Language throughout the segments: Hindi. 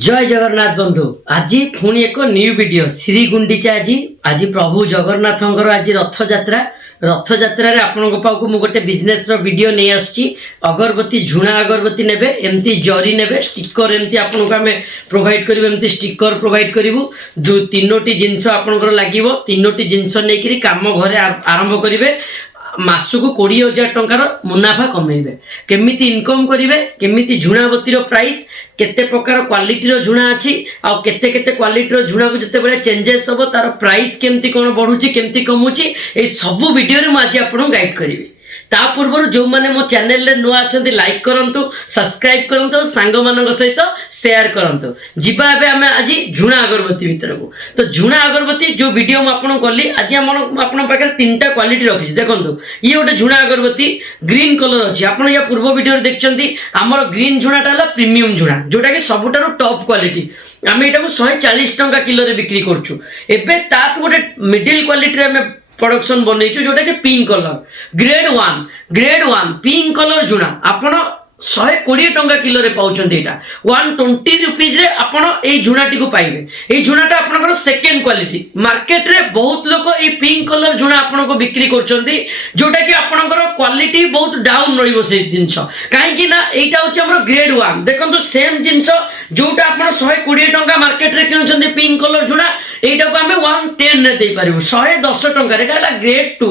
जय जगन्नाथ बंधु आज पुणी एक न्यू वीडियो श्री गुंडीचा आज प्रभु जगन्नाथ आज रथ यात्रा आपण पाक मु गोटे बिजनेस वीडियो नहीं आसी अगरबत्ती झुणा अगरबत्ती नेबे एमती जरी नेबे स्टिकर एमती आपको आम प्रोवाइड करूँ एमती स्टिकर प्रोवाइड करूँ तीनोटी जिनस आपंकर लगे तीनोटी जिनस नहीं कम घरे आरंभ करेंगे मासकु 20,000 टंकार मुनाफा कमेबे केमिति इनकम करिवे केमिति झुणाबत्तीर प्राइस केते प्रकार क्वालिटीर झुणा अछि आ केते केते क्वालिटीर झुणा को जते बेले चेंजेस हो तार प्राइस केमिति कोन बढ़ुची केमिति कमुची ए सब वीडियो रे म आज आपन गाइड करिवे ता पूर्व जो माने मो चैनल रे नुआ अछंती लाइक करंतु सब्सक्राइब करंतु सांग मानक सहित शेयर करंतु जिबा एबे हमें आज झुणा अगरबत्ती भीतर को तो झुणा अगरबत्ती जो वीडियो म आपन करली आज हमन आपन पाखे तीनटा क्वालिटी रखिछि देखंतु ये गोटे झुणा अगरबत्ती ग्रीन कलर अछि आपन या पूर्व वीडियो रे देखचंती हमर ग्रीन झुणाटा हला प्रीमियम झुणा जोटा कि सबुटारो टॉप क्वालिटी आमे एटा को 140 टंका किलो रे बिक्री करछु एबे तात गोटे मिडिल क्वालिटी रे हमें प्रोडक्शन बनैछु जोटा कि pink colour grade 1 pink colour जुणा आपण 120 टंका किलो रे पाउछन एटा 120 रुपीस रे आपण ए झुणाटी को पाइबे ए झुणाटा आपनकर सेकंड क्वालिटी मार्केट रे बहुत लोक ए पिंक कलर झुणा आपण को बिक्री करछंती जोटा कि आपनकर क्वालिटी बहुत डाउन रहिबो से जिंस काहे कि ना एटा होछ हमर ग्रेड 1 देखंतु सेम जिंस जोटा आपण 120 टंका मार्केट रे किनुछंती पिंक कलर झुणा एटा को हमें 110 रे दे पारिबो 110 टंका रे एटा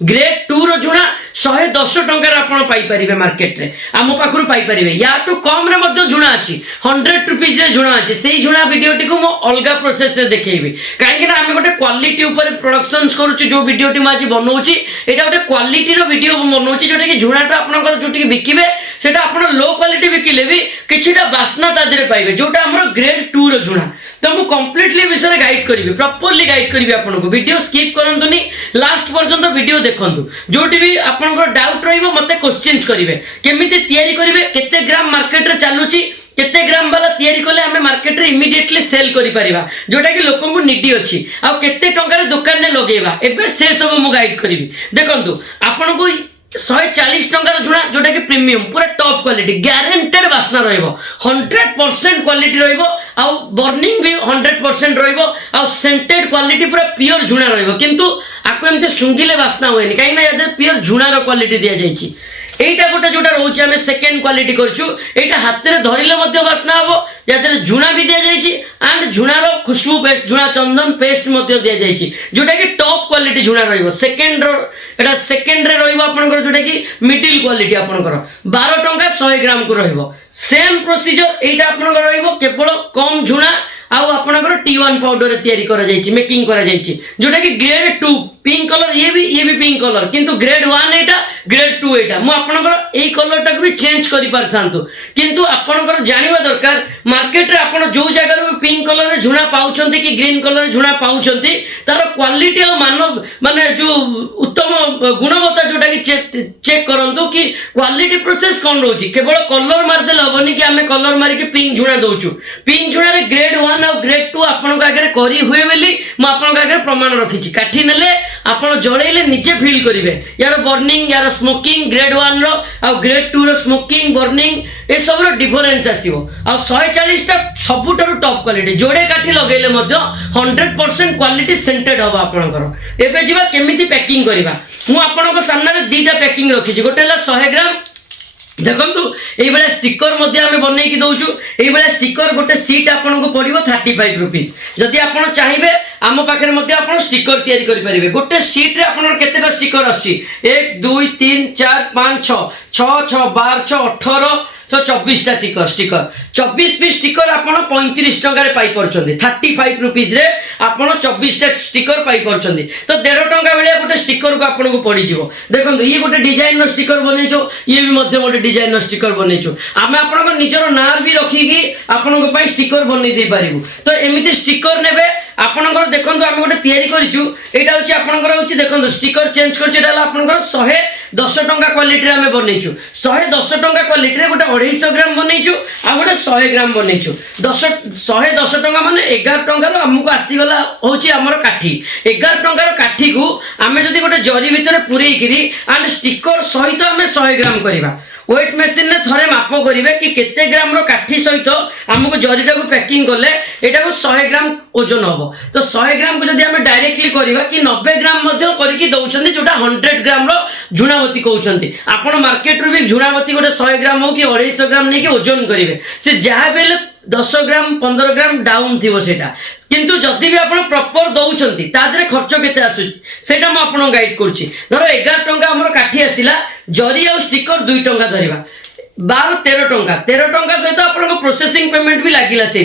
ग्रेड 2 रो जुणा 110 टंका रे आपण पाई परिबे मार्केट रे आमो पाखरु पाई परिबे या तो कम रे मध्य जुणा अछि 100 रुपीस रे जुणा अछि सेही जुणा वीडियो टी को मो अलगा प्रोसेस रे देखेबी काहे कि ना हम गोटे क्वालिटी ऊपर प्रोडक्शंस करूछु जो वीडियो टी म आज बनौछि एटा गोटे क्वालिटी रो वीडियो बनौछि जोटा कि जुणाटा आपनकर जोटी बिकिबे सेटा आपण लो क्वालिटी बिकिले भी किछिटा बासना ता देरे पाइबे जोटा हमर ग्रेड 2 रो जुणा तो मु कंप्लीटली विषय गाइड करिवे प्रॉपर्ली गाइड करिवे आपन को वीडियो स्किप करंतुनी लास्ट पर्यंत वीडियो देखंतु जोटी भी आपन डाउट रहिबो मते क्वेश्चंस करिवे केमिति तयारी करिवे केते ग्राम मार्केट रे चालुची केते ग्राम वाला तयारी कले हमें मार्केट रे इमीडिएटली सेल करि परिबा जोटा कि लोकन को निडी अछि आ केते टंका रे दुकान ने लगेबा एबे से सब मु गाइड करिवी देखंतु आपन को 140 टंका जुणा जोटा कि प्रीमियम पूरा टॉप क्वालिटी ग्यारंटेड बासना रहिबो 100% क्वालिटी रहिबो आ बर्निंग भी 100% रहिबो आ सेंटेड क्वालिटी पूरा प्योर जुणा रहिबो किंतु आको एमते सुंगिले बासना होएनी काई ना यादे प्योर जुणा रो क्वालिटी दिया जाईची एटा गोटे जोटा रहउची हमें सेकंड क्वालिटी करछु एटा हाथ रे धरिले मध्य बासना हबो यादे जुणा भी दिया जाईची एंड जुणा रो खुशबू पेस्ट जुणा चंदन पेस्ट मध्य दिया जाईची जोटा कि टॉप क्वालिटी जुणा रहिबो सेकंड रो एटा सेकंड रे रहिबो आपनकर जोटा कि मिडिल क्वालिटी आपनकर 12 टंका 100 ग्राम को रहिबो सेम प्रोसीजर एटा आपनकर रहिबो केवल कम जुणा आउ आपनकर T1 पाउडर तयारी करा जाईची मेकिंग करा जाईची जोटा कि ग्रेड 2 पिंक कलर ये भी पिंक कलर किंतु ग्रेड 1 एटा ग्रेड 2 एटा मु आपनकर एई कलर टाक भी चेंज करि परथांतु किंतु आपनकर जानिबा दरकार मार्केट रे आपण जो जगह रे पिंक कलर रे झुणा पाउछंती कि ग्रीन कलर रे झुणा पाउछंती तार क्वालिटी और मानव माने जो उत्तम गुणवत्ता जोटा कि चेक करंतु कि क्वालिटी प्रोसेस कोन रहउची केवल कलर मार देले हबनी कि हमें कलर मारी कि पिंक झुणा दउछु पिंक झुणा रे ग्रेड 1 और ग्रेड 2 आपन आगे करी हुए बेली म आपन आगे प्रमाण रखिछि काठी नेले आपन जळेले निजे फील करिवे यार बर्निंग यार स्मोकिंग ग्रेड 1 रो आ ग्रेड 2 रो स्मोकिंग बर्निंग ए सब रो डिफरेंस आसीबो आ 140 टा सबुटारो टॉप क्वालिटी जोडे काठी लगेले मध्य 100% क्वालिटी सेंटेड होबा आपनकर एबे जिबा केमिति पैकिंग करिबा मु आपनको सामने रे दीटा पैकिंग रखिछि गोटे हला 100 ग्राम देखंतु एई बेला स्टिकर मध्ये हमें बनै कि दोछु एई बेला स्टिकर गोटे सीट आपन को पड़िबो 35 रुपीस जदि आपन चाहिबे आम पाखरे मध्ये आपन स्टिकर तयारी करि परिबे गोटे सीट रे आपन केतेटा स्टिकर आछि 1 2 3 4 5 6 6 6 12 6 18 24 टा स्टिकर 24 पीस स्टिकर आपन 35 टंका रे पाई परछन्ती 35 रुपीस रे आपन 24 टा स्टिकर पाई परछन्ती तो 1.5 टंका बेले गोटे स्टिकर को आपन को पड़ी जिवो देखंतु ये गोटे डिजाइन नो स्टिकर बनेछो ये भी मध्ये गोटे डिजाइन नो स्टिकर बनेछो आमे आपन को निजरो नार भी रखी कि आपन को पई स्टिकर बनै दे पारिबु तो एमिति स्टिकर नेबे आपनकर देखंतु आमे गोटे तयारी करिचु एटा होची आपनकर होची देखंतु स्टिकर चेंज करछु एटा आपनकर 110 टंका क्वालिटी रे आमे बनेइछु 110 टंका क्वालिटी रे गोटे 250 ग्राम बनेइछु आ गोटे 100 ग्राम बनेइछु 110 टंका माने 11 टंका रो हमकु आसी गला होची हमर काठी 11 टंका रो काठी को आमे जदी गोटे जरी भितरे पुरेई किरी एंड स्टिकर सहित आमे 100 ग्राम करिबा वेट मेसीन रे थरे माप करेंगे कि केते ग्राम रो काठी सहित आमको जरीटा को पैकिंग कले एटा को 100 ग्राम ओजन हम तो 100 ग्राम को जब आम डायरेक्टली करवा कि 90 ग्राम करके दौरान जोटा 100 ग्राम झुणावती कहते आपड़ मार्केट रू भी झुणावती गोटे 100 ग्राम हो कि 250 ग्राम नहीं ओजन करेंगे से जहाँ भी 10 ग्राम 15 ग्राम डाउन थी सेटा किंतु जदि भी आप प्रॉपर दौरान तादरे खर्च केते आसूटा मुझे गाइड करुच्ची धर 11 टंका आम काठी आसला जरी आ स्टिकर 2 टंका धरवा 12-13 टंका सहित आप प्रोसेसिंग पेमेंट भी लगिला से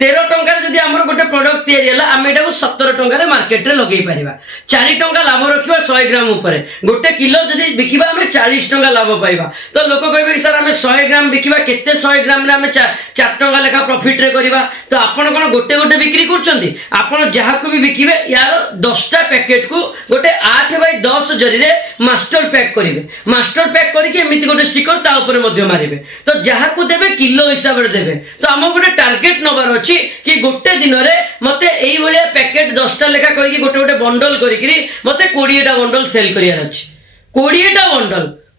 13 टंका जब आम गोटे प्रोडक्ट आम ये 17 टंका मार्केट रे लगे पार 4 टंका लाभ रखा 100 ग्राम उपर गोटे किलो जब बिकवा आम 40 टंका लाभ पाइबा तो लोक कहे कि सर आम 100 ग्राम बिकवा केते 100 ग्राम आम 4 टंका लेखा प्रॉफिट रे करवा तो आपन कौन गोटे गोटे बिक्री कर जहाँ को भी बिकिबे यार 10टा पैकेट को गोटे 8x10 जरी रे मास्टर पैक करेंगे मास्टर पैक करके एमती गोटे स्टिकर ता ऊपर मारे तो जहाँ को देवे किलो हिसाब से देवे तो आम गोटे टार्गेट नबार अच्छी कि गोटे दिन में मत ये पैकेट 10टा लेखा करके गोटे गोटे बंडल करी मत 20टा बंडल सेल करार अच्छी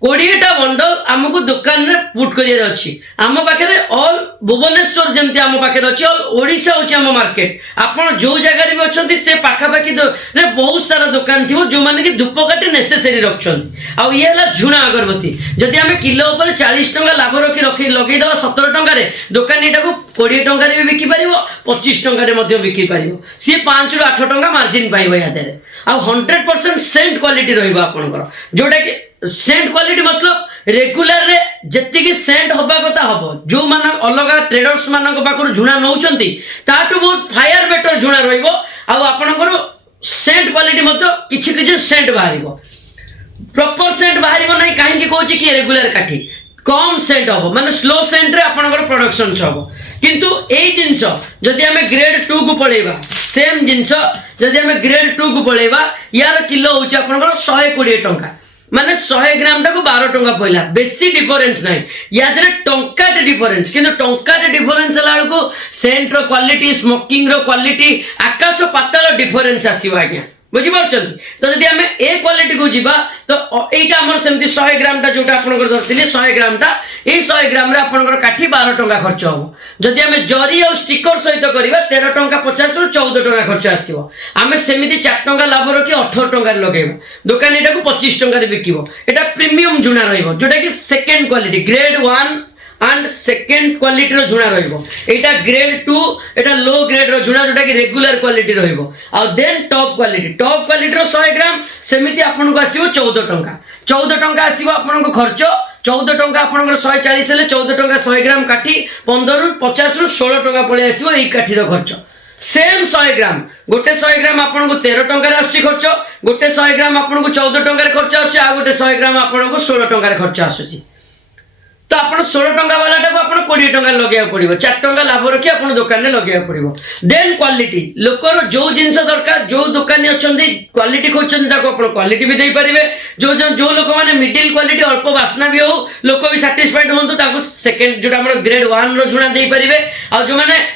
20टा बंडल आमको दुकान रे पुट करियर अछि आम पाखे ऑल भुवनेश्वर जमती आम पाखे अच्छी ऑल ओडिशा होची आम मार्केट आपण जो जगह भी अच्छी से पाखापाखि रे बहुत सारा दुकान थी जो माने कि धूपकाठी नेसेसरी रखछन आ ये हला झुणा अगरबत्ती जदि आम किलो ऊपर 40 टंका लाभ रखी लगे दवा 17 टंका रे दुकान एटा को 20 टंका रे भी बिकी परिबो 25 टंका रे मध्ये बिकी परिबो सी 5 रु 8 टंका मार्जिन पाइबो यादेरे आ 100% सेंट क्वालिटी रहइबो आपनकर जोटा कि सेंट क्वालिटी मतलब रेगुलर रे जति की सेंट होबा कथा हबो जो मान अलग ट्रेडर्स मान पाखर झुणा नौचंती ताटू बहुत फायर बेटर झुणा रहइबो आ आपनकर सेंट क्वालिटी मतलब किछि किछि सेंट बाहरिबो प्रॉपर सेंट बाहरिबो नै काहे कि कहूची कि रेगुलर काठी कम सेंट हबो माने स्लो सेंट रे आपनकर प्रोडक्शन हबो किंतु एई जिंस जदि हमें ग्रेड 2 को पळेबा सेम जिंस जदि हमें ग्रेड 2 को पळेबा यार किलो होची आपनकर 120 टंका माने 100 ग्राम टाको 12 टंका पइला बेसी डिफरेंस नाही यादरे टंकाटे डिफरेंस किंतु टंकाटे डिफरेंस हला को सेंट रो क्वालिटी स्मोकिंग रो क्वालिटी आकाश पाताल डिफरेंस आसीबो आज्ञा बुझी पारछन तो जदि हमें ए क्वालिटी को जीवा तो एटा हमर सेमती 100 ग्राम टा जोटा आपनकर धरतिले 100 ग्राम टा ए 100 ग्राम रे आपनकर काठी 12 टंका खर्च हो जदि हमें जरी और स्टिकर सहित करबा 13 टंका 50 रु 14 टंका खर्च आसीबो हमें सेमिति 4 टंका लाभ रखी 18 टंका रे लगेबा दुकान एटा को 25 टंका रे बिकिबो एटा प्रीमियम झुणा रहइबो जोटा कि second quality grade 1 and second quality रो झुणा रहइबो एटा ग्रेड 2 एटा लो ग्रेड रो झुणा जोटा कि रेगुलर क्वालिटी रहइबो आ देन टॉप क्वालिटी रो 100 ग्राम सेमिति आपन को आसीबो 14 टंका आसीबो आपन को खर्च 14 टंका आपन 140 हेले 14 टंका 100 ग्राम काठी 15 रु 50 रु 16 टंका पळे आसीबो एई काठी रो खर्च सेम 100 ग्राम गोटे 100 ग्राम आपन को 13 टंका रे आसी खर्च गोटे 100 ग्राम आपन को 14 टंका रे खर्च आसी आ गोटे 100 ग्राम आपन को 16 टंका रे खर्च आसुची तो आप 16 टंका वाला को 20 टंका लगे पड़ो 4 टंका लाभ रखी आप दुकान में लगे पड़ो देन क्वालिटी लोकर जो जिनस दरकार जो दुकानी अच्छा क्वालिटी खोजते क्वालिटी भी दे पारे जो जो लोक मैंने मिडिल क्वालिटी अल्प बास्ना भी हो लोक भी साटिस्फाइड हूँ सेकेंड जो ग्रेड 1 रो झुणा दे पारे आ जो मैंने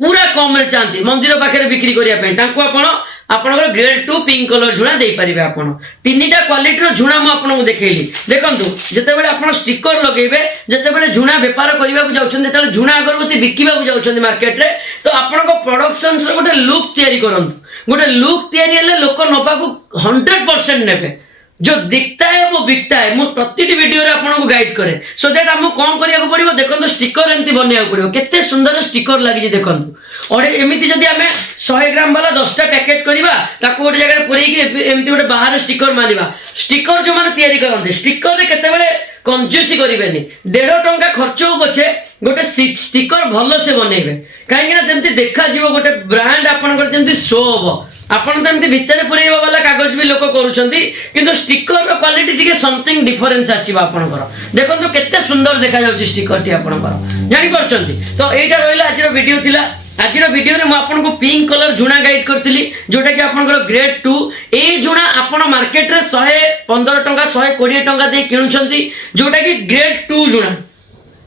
पूरा कम रे चाहती मंदिर पाखे बिक्री करने आपनकर ग्रेड 2 पिंक कलर झुणा दे पारिबे आपन तीनटा क्वालिटी रो झुणा म आपन को देखेली देखंतु जते बेले आपन स्टिकर लगेबे जते बेले झुणा व्यापार करबा को जाउछन जते झुणा अगरबत्ती बिकिबा को जाउछन मार्केट रे तो आपन को प्रोडक्शन से गोटे लुक तयारी करंतु गोटे लुक तयारी हेले लोक नबा को 100% नेबे जो दिखता है वो बिकता है मु प्रतिटी वीडियो रे आपन को गाइड करे सो दैट हमको कोन करिया को पड़िबो देखंतु स्टिकर एमती बनिया को पड़िबो केते सुंदर स्टिकर लागि जे देखंतु और एमती जदी हमें 100 ग्राम वाला 10टा पैकेट करबा ताको गोटे जगह पुरै के एमती गोटे बाहर स्टिकर मानिबा स्टिकर जो माने तयारी करंते स्टिकर रे केते बेले कंजूसी करिवेनी 1.5 टंका खर्च हो पछे गोटे स्टिकर भलो से बनेबे काहे कि जेमती देखा जीवो गोटे ब्रांड आपन कर जेमती शो हो आपन तमती भितर पुरैबा वाला कागज भी लोक करूछंती किंतु स्टिकर रो क्वालिटी टिके समथिंग डिफरेंस आसीबा आपनकर देखंतु केते सुंदर देखा जाउची स्टिकर टी आपनकर जानि परछंती तो एटा रहला आज रो वीडियो थिला आज वीडियो रे मु आपन को पिंक कलर झुणा गाइड करथिली जोटा कि आपनकर ग्रेड 2 ए झुणा आपन मार्केट रे 115 टंका 120 टंका दे किनुछंती जोटा कि ग्रेड 2 झुणा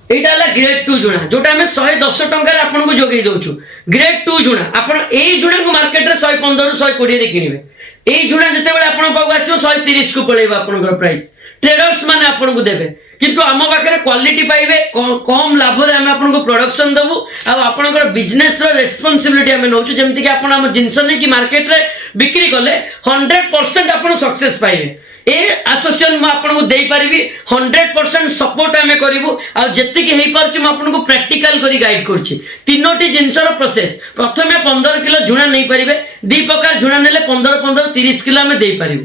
एटा हला ग्रेड 2 झुणा जोटा हमें 110 टंका रे आपन को जोगै दउछु ग्रेड 2 झुणा आपन ए झुणा को मार्केट रे 115 रु 120 रे किनिबे ए झुणा जते बेले आपन पाउ आसीबो 130 को पळेबा आपनकर प्राइस ट्रेडर्स माने आपन को देबे किंतु आम पाखे क्वालिटी पाइबे कम लाभ रे आम आपको प्रोडक्शन देवु आपर बिजनेस रेस्पॉन्सिबिलिटी आम नौ जमीक कि आप जिनस नहीं कि मार्केट रे बिक्री कले 100% आप सक्सेस पाइबे ए आसोसिएशन मु आपको दे पारिबी 100% सपोर्ट आमे करिवु आ जति के हेई परछि मु आपको प्रैक्टिकल करी गाइड करछि तीनोटी जिंसर प्रोसेस प्रथमे 15 किलो झुणा नहीं पारिबे दी प्रकार झुणा नेले 15 30 किलो आमे दे पारिबु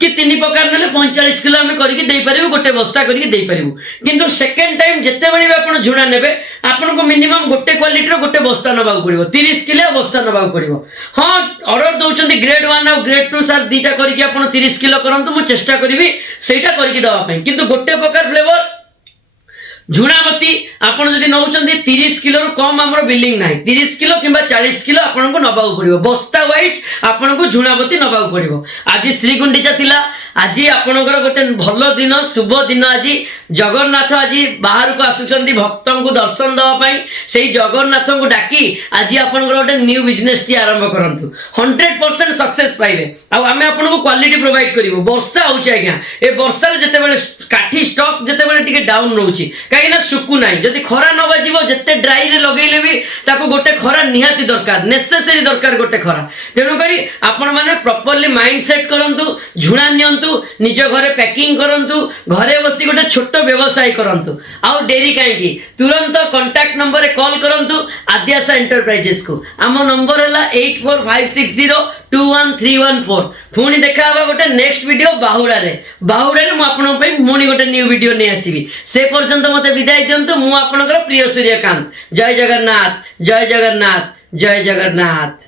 कि 3 प्रकार नेले 45 किलो आमे करिके दे पारिबु गोटे बस्ता करिके दे पारिबु किंतु सेकंड टाइम जते बळी आपण झुणा नेबे आपनको मिनिमम गोटे क्वालिटी रो गोटे बस्ता नबाउ पड़िबो 30 किलो बस्ता नबाउ पड़िबो हां ऑर्डर दउचंदी ग्रेड 1 और ग्रेड 2 सर दीटा करिके आपण 30 किलो करंतु मु चेष्टा करिवि सेटा करिके दवा पई किंतु गोटे प्रकार फ्लेवर झुणावती आपण जदि नौचंदी 30 किलो रु कम हमरो बिलिंग नाही 30 किलो किबा 40 किलो आपनको नबाउ पड़िबो बस्ता वाइज आपनको झुणावती नबाउ पड़िबो आज श्री गुंडीचा थिला आज आपणकर गोटे भल दिन शुभ दिन आज जगन्नाथ आज बाहर को आसुचंदी भक्तों को दर्शन दवाई से जगन्नाथ को डाकी आज आपणकर गोटे न्यू बिजनेस टी आरंभ करंतु 100% सक्सेस पाइबे आम आपको क्वालिटी प्रोवाइड करूँ वर्षा होउची आज्ञा ए वर्षा जिते बड़े काठी स्टॉक जिते बड़े टिके डाउन रोची कहीं सुकू ना जदि खरा न बाजिबो जते ड्राई रे लगेले भी ताको गोटे खरा निहाती दरकार नेसेसरी दरकार गोटे खरा तेणु करी आपण माने प्रॉपर्ली माइंड सेट करंतु झुणा नियंतु निज घरे पैकिंग करंतु घरे बसी गोटे छोट व्यवसाय करंतु आउ डेरी काहेकि तुरंत कांटेक्ट नंबर रे कॉल करंतु आद्याशा एंटरप्राइजेस को आम नंबर है 8456021314 पुणी देखा गोटे नेक्स्ट वीडियो बाहुड़ा रे मु आपन पई मुनी गोटे न्यू वीडियो नै आसीबी से पर्यंत मते विदाय दियंतु मु आपनकर प्रिय सूर्यकांत जय जगन्नाथ जय जगन्नाथ जय जगन्नाथ।